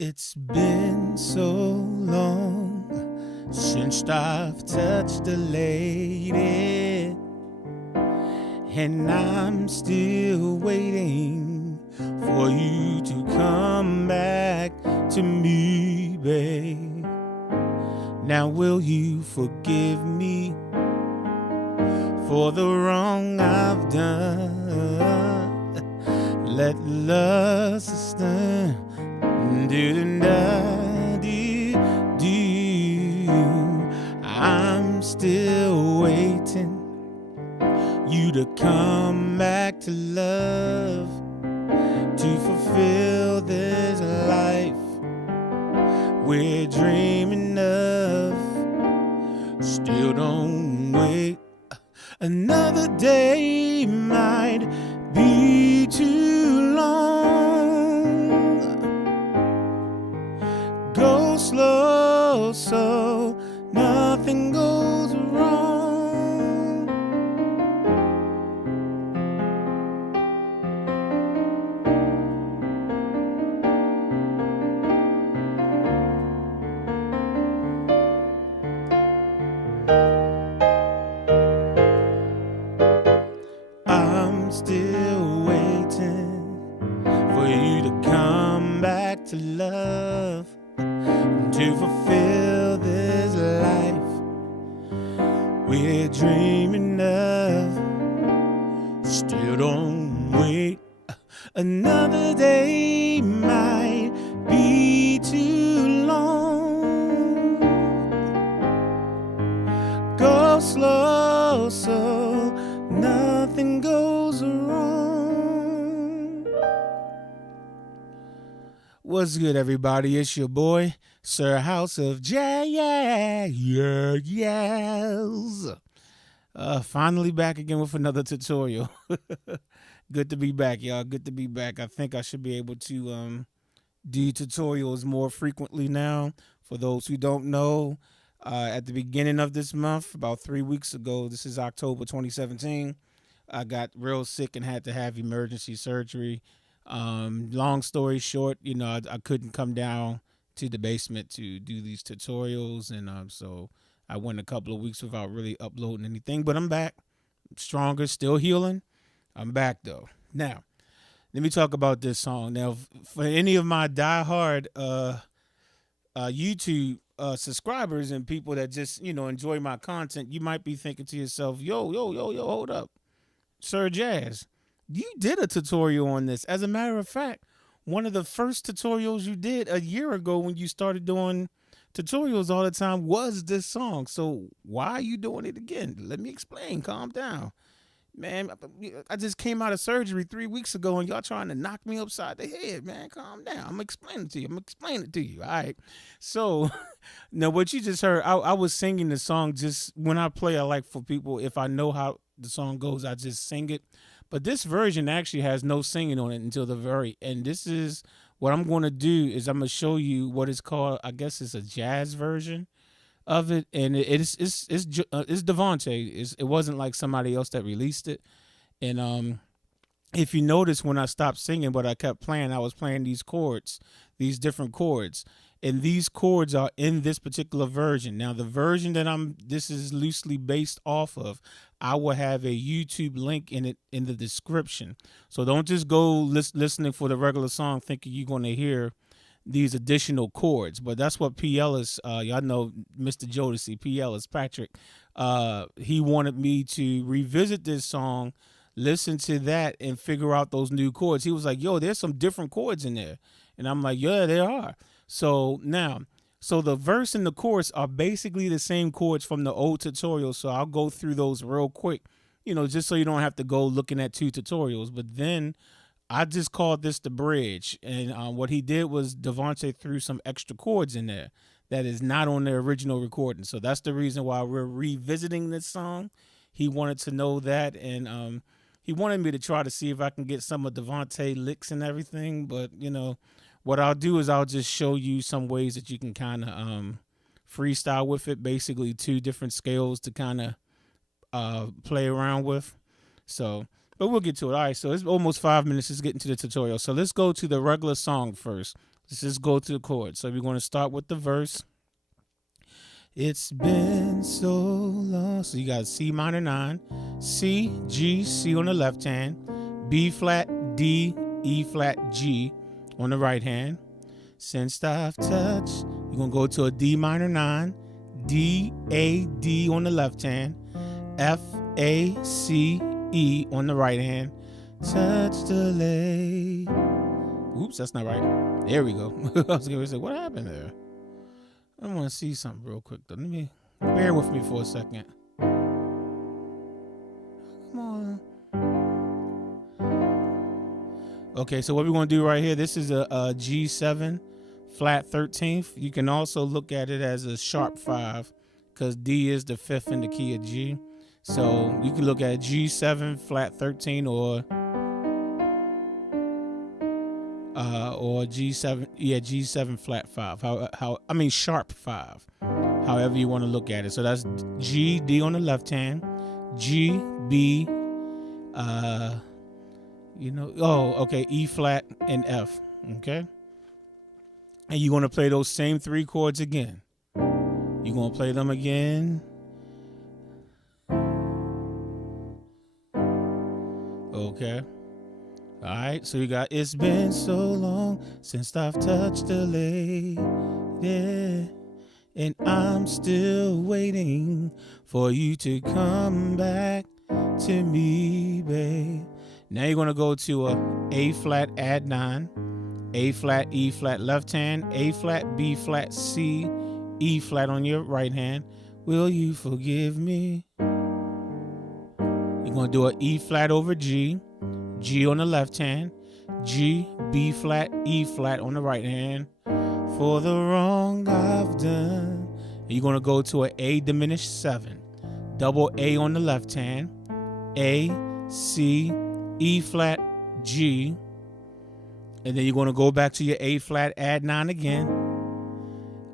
It's been so long since I've touched a lady, and I'm still waiting for you to come back to me, babe. Now will you forgive me for the wrong I've done? Let lust stand. I'm still waiting you to come back to love, to fulfill this life we're dreaming of. Still don't wait, another day might be too long. Go slow so nothing goes wrong. I'm still waiting for you to come back to love, to fulfill this life we're dreaming of. Still don't wait, another day might be too long. Go slow so nothing goes wrong. What's good, everybody? It's your boy, Sir House of Jazz. Finally back again with another tutorial. Good to be back, y'all. Good to be back. I think I should be able to do tutorials more frequently now. For those who don't know, at the beginning of this month, about 3 weeks ago, this is October 2017, I got real sick and had to have emergency surgery. Long story short, I couldn't come down to the basement to do these tutorials, and so I went a couple of weeks without really uploading anything, but I'm back, stronger, still healing. I'm back though. Now, let me talk about this song. Now, for any of my diehard YouTube subscribers and people that just enjoy my content, you might be thinking to yourself, yo, hold up, Sir Jazz, you did a tutorial on this. As a matter of fact, one of the first tutorials you did a year ago when you started doing tutorials all the time was this song. So why are you doing it again? Let me explain. Calm down. Man, I just came out of surgery 3 weeks ago and y'all trying to knock me upside the head, man. Calm down. I'm explaining it to you. I'm explaining it to you. All right. So now what you just heard, I was singing the song. Just when I play, I like for people, if I know how the song goes, I just sing it. But this version actually has no singing on it until the very end. This is what I'm going to do is I'm going to show you what is called, I guess it's a jazz version of it, and it's Devontae. It wasn't like somebody else that released it. And if you notice, when I stopped singing, but I kept playing, I was playing these chords, these different chords, and these chords are in this particular version. Now, the version that this is loosely based off of, I will have a YouTube link in it in the description. So don't just go listening for the regular song thinking you're going to hear these additional chords. But that's what PL is. Y'all know Mr. Jodeci. PL is Patrick. He wanted me to revisit this song, listen to that, and figure out those new chords. He was like, yo, there's some different chords in there. And I'm like, yeah, there are. So now, the verse and the chorus are basically the same chords from the old tutorial. So I'll go through those real quick, just so you don't have to go looking at 2 tutorials. But then I just called this the bridge. And what he did was Devontae threw some extra chords in there that is not on the original recording. So that's the reason why we're revisiting this song. He wanted to know that. And he wanted me to try to see if I can get some of Devontae licks and everything. But, what I'll do is I'll just show you some ways that you can kind of freestyle with it. Basically 2 different scales to kind of play around with. So, but we'll get to it. All right, so it's almost 5 minutes. Let's get into the tutorial. So let's go to the regular song first. Let's just go to the chords. So we're going to start with the verse. It's been so long. So you got C minor 9, C, G, C on the left hand, B flat, D, E flat, G on the right hand. Since I've touched, you're going to go to a D minor 9, D, A, D on the left hand, F, A, C, E on the right hand. Touch the lay. Oops, that's not right. There we go. I was going to say, what happened there? I want to see something real quick, though. Let me bear with me for a second. Come on. Okay, so what we're going to do right here, this is a G7 flat 13th. You can also look at it as a sharp 5 because D is the 5th in the key of G. So you can look at G7 flat 13 or G7, G7 flat 5. I mean sharp 5. However you want to look at it. So that's G, D on the left hand, G, B, E flat and F. Okay. And you're going to play those same 3 chords again. You're going to play them again. Okay. All right. So you got, it's been so long since I've touched a lady, and I'm still waiting for you to come back to me, babe. Now you're going to go to A flat, add 9. A flat, E flat left hand, A flat, B flat, C, E flat on your right hand. Will you forgive me? You're going to do an E flat over G, G on the left hand, G, B flat, E flat on the right hand. For the wrong I've done. You're going to go to an A diminished 7, double A on the left hand, A, C, E flat, G. And then you're going to go back to your A flat, add 9 again.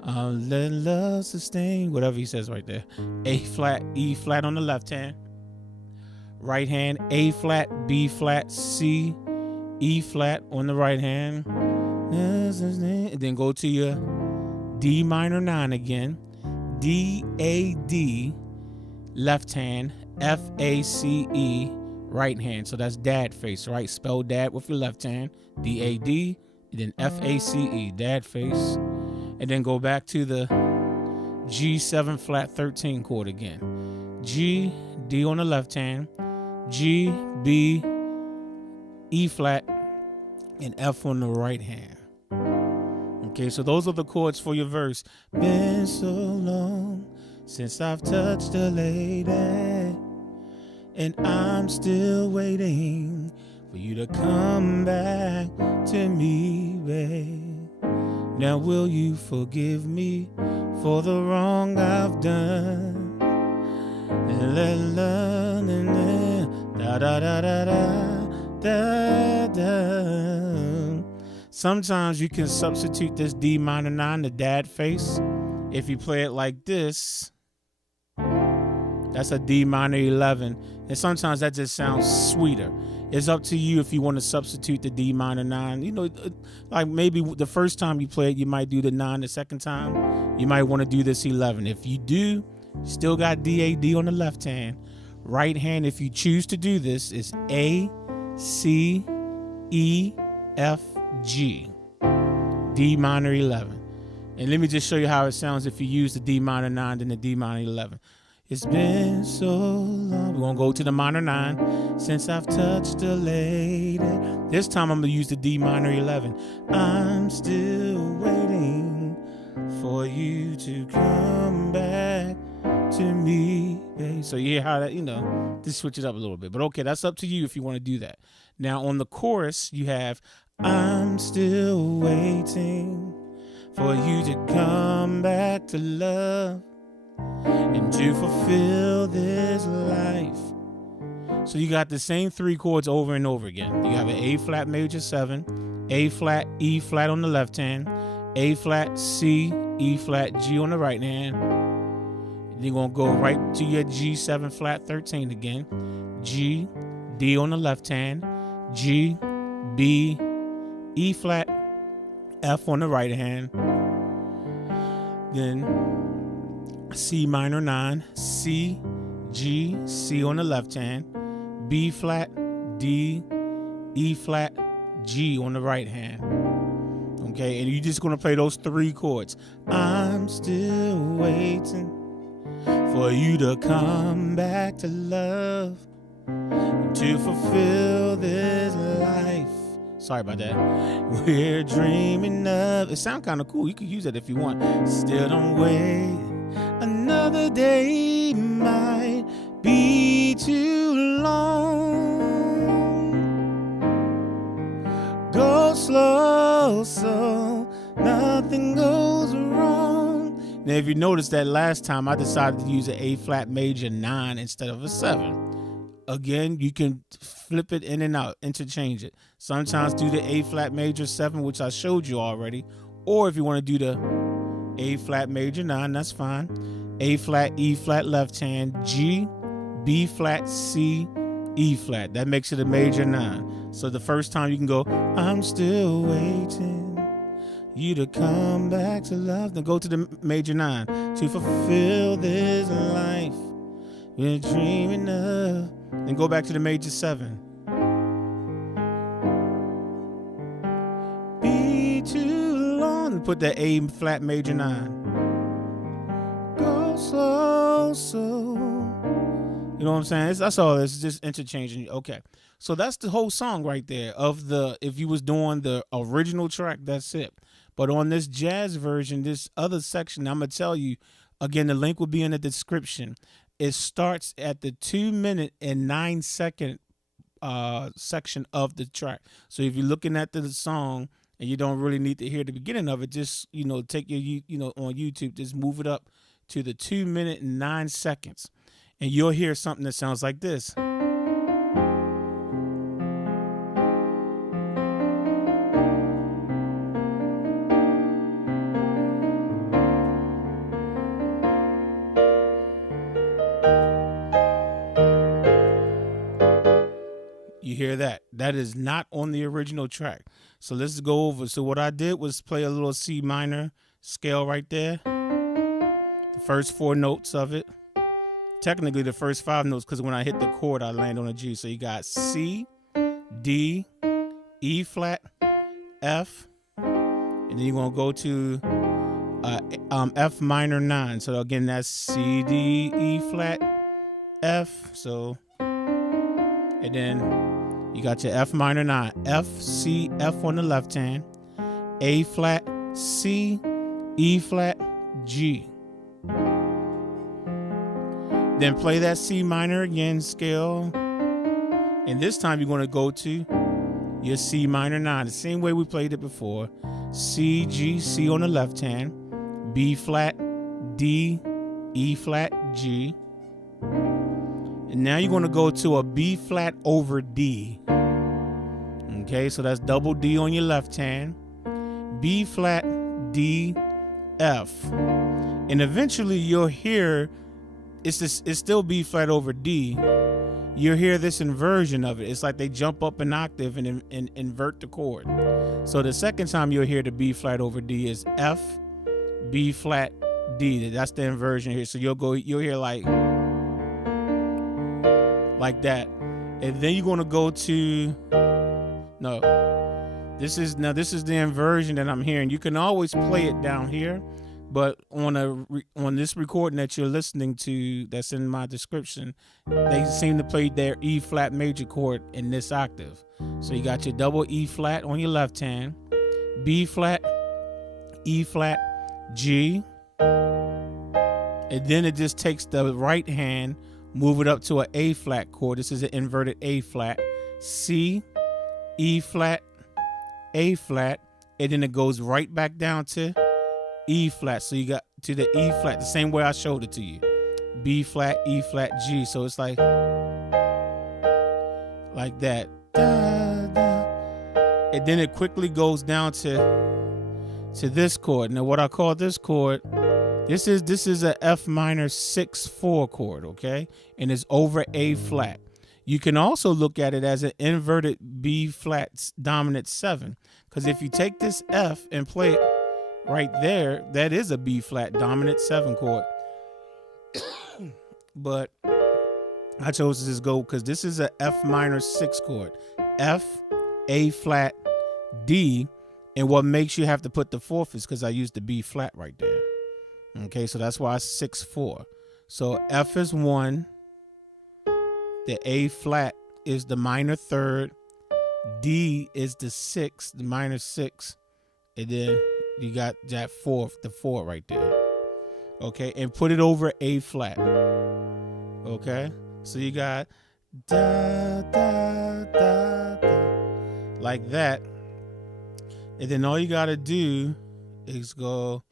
Let love sustain, whatever he says right there. A flat, E flat on the left hand. Right hand, A flat, B flat, C, E flat on the right hand. And then go to your D minor 9 again. D, A, D, left hand, F, A, C, E, right hand. So that's dad face, right? Spell dad with your left hand. D, A, D, and then F, A, C, E, dad face. And then go back to the G7 flat 13 chord again. G, D on the left hand, G, B, E flat, and F on the right hand. Okay, so those are the chords for your verse. Been so long since I've touched a lady, and I'm still waiting for you to come back to me, babe. Now will you forgive me for the wrong I've done? Da da da da da da da. Sometimes you can substitute this D minor 9, the dad face. If you play it like this, that's a D minor 11. And sometimes that just sounds sweeter. It's up to you if you want to substitute the D minor 9. You know, like maybe the first time you play it, you might do the 9. The second time, you might want to do this 11. If you do, still got D, A, D on the left hand. Right hand, if you choose to do this, is A, C, E, F, G. D minor 11. And let me just show you how it sounds if you use the D minor 9 then the D minor 11. It's been so long. We're going to go to the minor 9. Since I've touched a lady. This time I'm going to use the D minor 11. I'm still waiting for you to come back to me, babe. So you hear how that, just switch it up a little bit. But okay, that's up to you if you want to do that. Now on the chorus, you have, I'm still waiting for you to come back to love and to fulfill this life. So you got the same 3 chords over and over again. You have an A flat major 7, A flat, E flat on the left hand, A flat, C, E flat, G on the right hand. You're going to go right to your G7 flat 13 again. G, D on the left hand, G, B, E flat, F on the right hand, then C minor 9, C, G, C on the left hand, B flat, D, E flat, G on the right hand. Okay, and you're just gonna play those 3 chords. I'm still waiting for you to come back to love, to fulfill this life. Sorry about that. We're dreaming of. It sounds kind of cool. You could use it if you want. Still don't wait. Another day might be too long. Go slow so nothing goes wrong. Now, if you notice that last time I decided to use an A flat major 9 instead of a 7. Again, you can flip it in and out, interchange it. Sometimes do the A flat major 7, which I showed you already. Or if you want to do the A flat major 9, that's fine. A flat, E flat left hand, G, B flat, C, E flat. That makes it a major 9. So the first time you can go, I'm still waiting you to come back to love. Then go to the major 9. To fulfill this life we're dreaming of. Then go back to the major 7. Be too long. Put that A flat major 9. Go slow, so. You know what I'm saying? That's all. It's just interchanging. Okay. So that's the whole song right there. If you was doing the original track, that's it. But on this jazz version, this other section, I'm going to tell you, again, the link will be in the description. It starts at the 2-minute and 9-second section of the track. So if you're looking at the song and you don't really need to hear the beginning of it, just, take your, on YouTube, just move it up to the 2-minute and 9 seconds. And you'll hear something that sounds like this. You hear that? That is not on the original track. So let's go over. So what I did was play a little C minor scale right there. The first 4 notes of it. Technically the first 5 notes, because when I hit the chord, I land on a G. So you got C, D, E flat, F, and then you're gonna go to F minor 9. So again, that's C, D, E flat, F. So, and then you got your F minor 9, F, C, F on the left hand, A flat, C, E flat, G. Then play that C minor again, scale. And this time you're going to go to your C minor 9, the same way we played it before. C, G, C on the left hand, B flat, D, E flat, G. And now you're going to go to a B flat over D. Okay, so that's double D on your left hand. B flat, D, F. And eventually you'll hear it's still B flat over D. You'll hear this inversion of it. It's like they jump up an octave and invert the chord. So the second time you'll hear the B flat over D is F, B flat, D. That's the inversion here. So you'll hear like that. And then you're gonna go to this is the inversion that I'm hearing. You can always play it down here. But on this recording that you're listening to, that's in my description, they seem to play their E flat major chord in this octave. So you got your double E flat on your left hand, B flat, E flat, G, and then it just takes the right hand, move it up to an A flat chord. This is an inverted A flat, C, E flat, A flat, and then it goes right back down to E flat. So you got to the E flat the same way I showed it to you. B flat, E flat, G. So it's like that. Da, da. And then it quickly goes down to this chord. Now what I call this chord, this is a F minor 6/4 chord, okay? And it's over A flat. You can also look at it as an inverted B flat dominant 7, because if you take this F and play it right there, that is a B flat dominant 7 chord. But I chose to just go because this is a F minor 6 chord. F, A flat, D, and what makes you have to put the fourth is because I used the B flat right there. Okay, so that's why it's 6-4. So F is 1, the A flat is the minor 3rd, D is the 6th, the minor 6th, and then you got that fourth, the 4 right there. Okay, and put it over A flat. Okay, so you got da da da da like that, and then all you gotta do is go.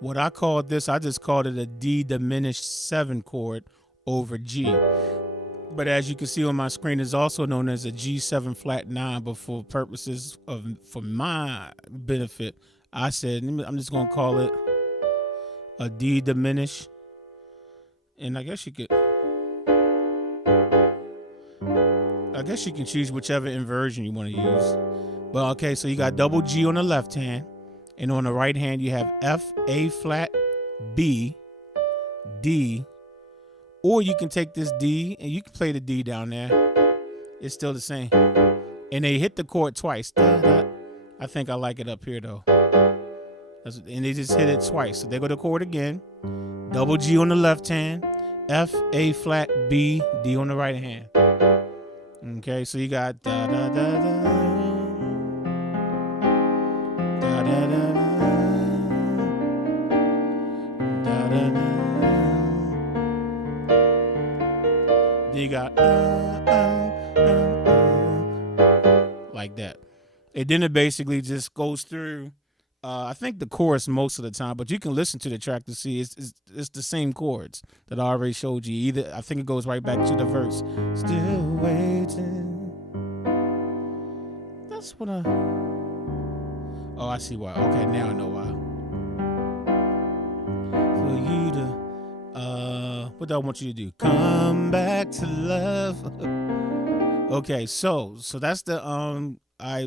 What I called this, I just called it a D diminished 7 chord over G. But as you can see on my screen, it's also known as a G7 flat 9. But for purposes of, for my benefit, I said I'm just gonna call it a D diminished. And I guess you can choose whichever inversion you want to use. But okay, so you got double G on the left hand, and on the right hand you have F, A flat, B, D, or you can take this D and you can play the D down there. It's still the same. And they hit the chord twice. I think I like it up here though. And they just hit it twice. So they go to chord again. Double G on the left hand, F, A flat, B, D on the right hand. Okay, so you got da da da da da da da da da da. Then you got like that. And then it basically just goes through. I think the chorus most of the time, but you can listen to the track to see it's the same chords that I already showed you. Either I think it goes right back to the verse. Still waiting. That's what I. Oh, I see why. Okay, now I know why. For you to, what do I want you to do? Come back to love. Okay, so that's the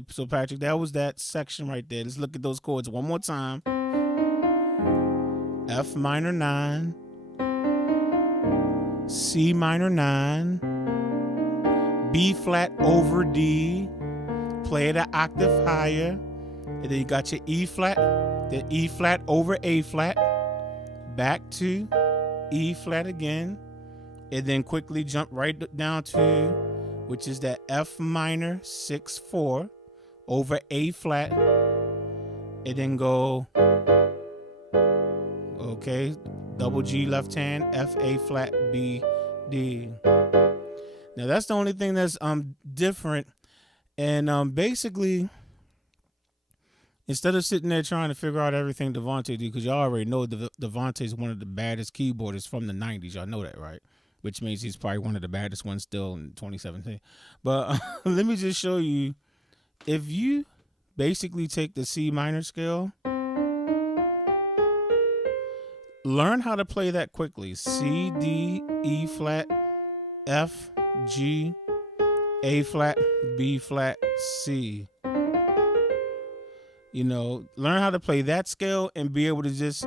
so Patrick, that was that section right there. Let's look at those chords one more time. F minor 9, C minor 9, B flat over D, play it an octave higher, and then you got your E flat, the E flat over A flat, back to E flat again, and then quickly jump right down to, which is that F minor 6-4 over A flat, and then go, okay, double G left hand, F, A flat, B, D. Now that's the only thing that's different, and basically, instead of sitting there trying to figure out everything Devontae did, because y'all already know Devontae is one of the baddest keyboardists from the 90s. Y'all know that, right? Which means he's probably one of the baddest ones still in 2017. But let me just show you. If you basically take the C minor scale, learn how to play that quickly. C, D, E flat, F, G, A flat, B flat, C. You know, learn how to play that scale and be able to just...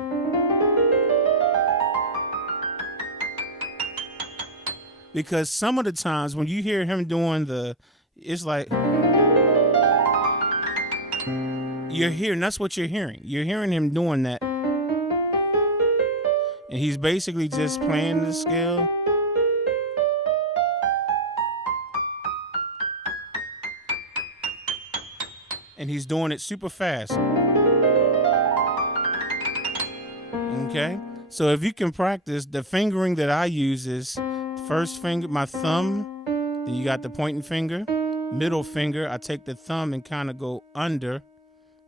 Because some of the times when you hear him doing it's like you're hearing, that's what you're hearing. You're hearing him doing that. And he's basically just playing the scale. And he's doing it super fast. Okay? So if you can practice, the fingering that I use is first finger, my thumb, then you got the pointing finger, middle finger. I take the thumb and kind of go under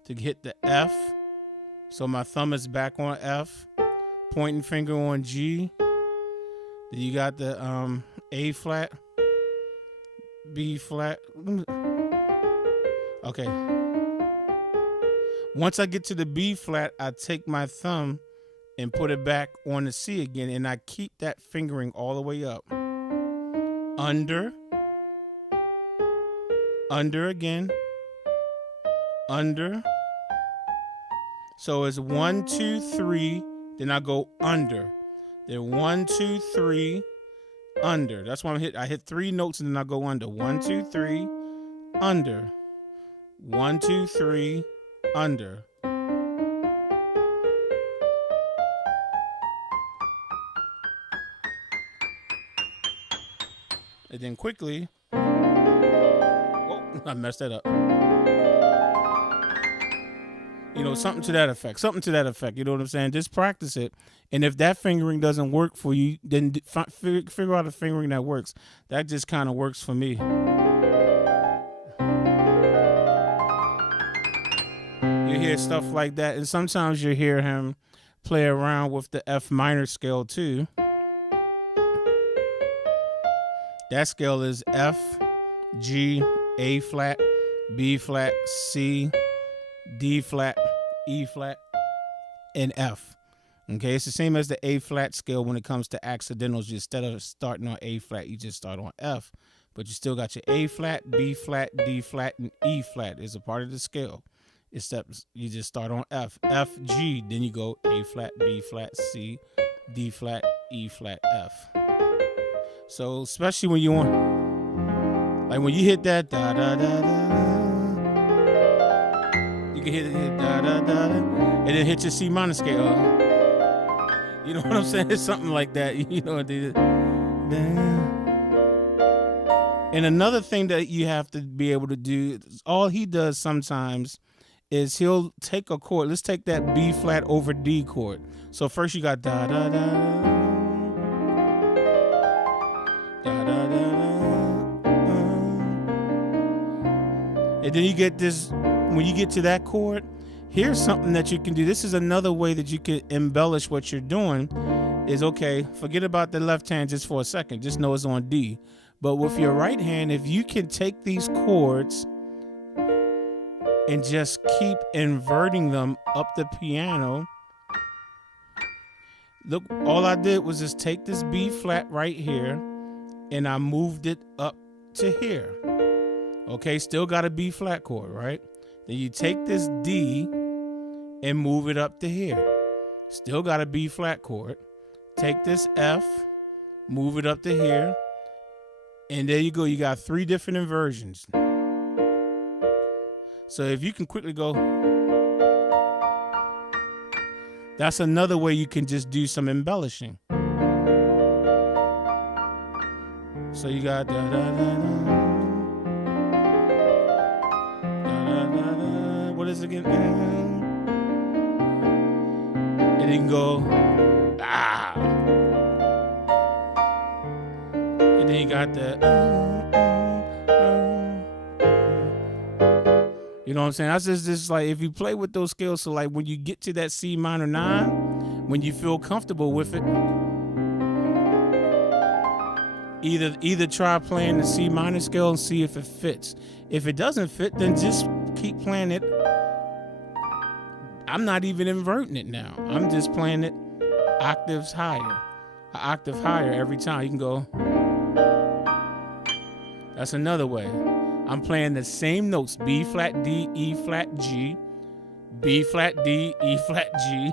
to hit the F. So my thumb is back on F, pointing finger on G. Then you got the A flat, B flat. Okay. Once I get to the B flat, I take my thumb and put it back on the C again, and I keep that fingering all the way up. Under again, under. So it's 1, 2, 3, then I go under. Then 1, 2, 3, under. That's why I hit 3 notes and then I go under. 1, 2, 3, under. 1, 2, 3, under. And then quickly, oh, I messed that up. You know, something to that effect. You know what I'm saying? Just practice it. And if that fingering doesn't work for you, then figure out a fingering that works. That just kind of works for me. You hear stuff like that. And sometimes you hear him play around with the F minor scale too. That scale is F, G, A flat, B flat, C, D flat, E flat, and F. Okay, it's the same as the A flat scale when it comes to accidentals. Instead of starting on A flat, you just start on F. But you still got your A flat, B flat, D flat, and E flat is a part of the scale. Except you just start on F. F, G, then you go A flat, B flat, C, D flat, E flat, F. So especially when you want, like when you hit that da da da da, you can hit it da da da, and then hit your C minor scale. You know what I'm saying? It's something like that. You know. And another thing that you have to be able to do, all he does sometimes is he'll take a chord. Let's take that B flat over D chord. So first you got da da da. And then you get this, when you get to that chord, here's something that you can do. This is another way that you can embellish what you're doing is, okay, forget about the left hand just for a second. Just know it's on D. But with your right hand, if you can take these chords and just keep inverting them up the piano. Look, all I did was just take this B flat right here and I moved it up to here. Okay, still got a B flat chord, right? Then you take this D and move it up to here. Still got a B flat chord. Take this F, move it up to here. And there you go. You got 3 different inversions. So if you can quickly go, that's another way you can just do some embellishing. So you got da da da da. What is it again? And then go, ah. And then you got the, you know what I'm saying? That's just like, if you play with those scales, so like when you get to that C minor 9, when you feel comfortable with it, either try playing the C minor scale and see if it fits. If it doesn't fit, then just keep playing it. I'm not even inverting it now. I'm just playing it octaves higher. An octave higher every time. You can go. That's another way. I'm playing the same notes. B flat, D, E flat, G. B flat, D, E flat, G.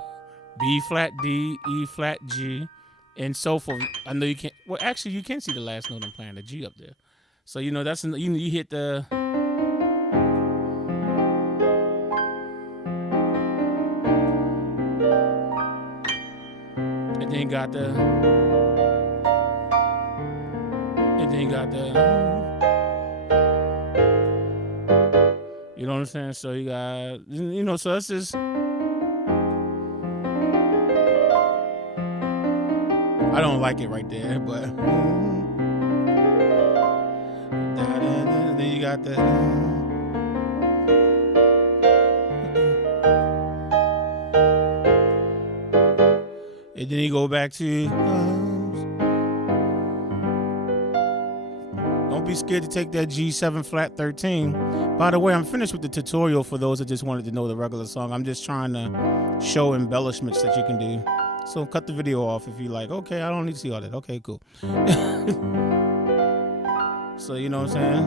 B flat, D, E flat, G. And so forth. I know you can't. Well, actually, you can see the last note I'm playing, the G up there. So, you know, that's, you hit the. And then you got the. And then you got the. You know what I'm saying? So you got, you know, so that's just. I don't like it right there, but then you got the, and then you go back to, don't be scared to take that G7 flat 13. By the way, I'm finished with the tutorial for those that just wanted to know the regular song. I'm just trying to show embellishments that you can do. So cut the video off if you like. Okay, I don't need to see all that. Okay, cool. So you know what I'm saying?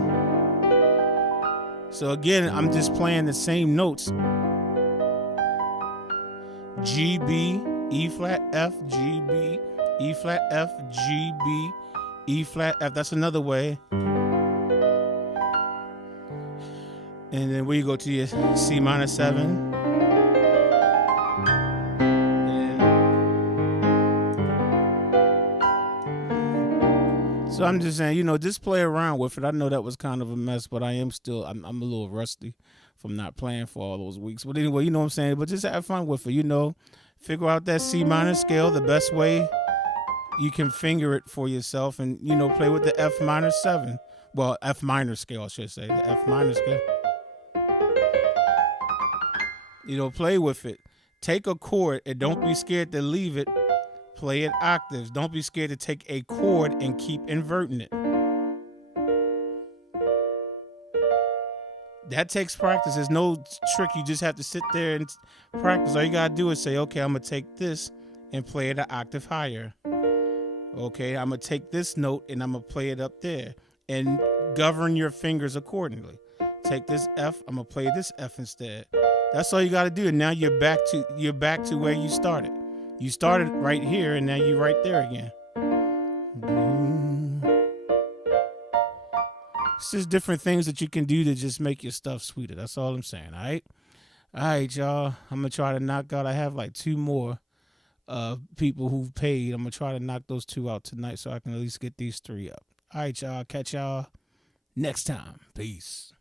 So again, I'm just playing the same notes. G, B, E flat, F, G, B, E flat, F, G, B, E flat, F. That's another way. And then where you go to your C minor 7. So I'm just saying, just play around with it. I know that was kind of a mess, but I'm a little rusty from not playing for all those weeks. But anyway, you know what I'm saying? But just have fun with it, figure out that C minor scale the best way you can finger it for yourself, and, play with the F minor 7. Well, F minor scale, I should say, the F minor scale. Play with it. Take a chord and don't be scared to leave it. Play it octaves. Don't be scared to take a chord and keep inverting it. That takes practice. There's no trick. You just have to sit there and practice. All you gotta do is say, okay, I'm gonna take this and play it an octave higher. Okay, I'm gonna take this note and I'm gonna play it up there, and govern your fingers accordingly. Take this F, I'm gonna play this F instead. That's all you gotta do. And now you're back to where you started. You started right here, and now you're right there again. It's just different things that you can do to just make your stuff sweeter. That's all I'm saying, all right? All right, y'all. I'm going to try to knock out. I have like 2 more people who've paid. I'm going to try to knock those 2 out tonight so I can at least get these 3 up. All right, y'all. Catch y'all next time. Peace.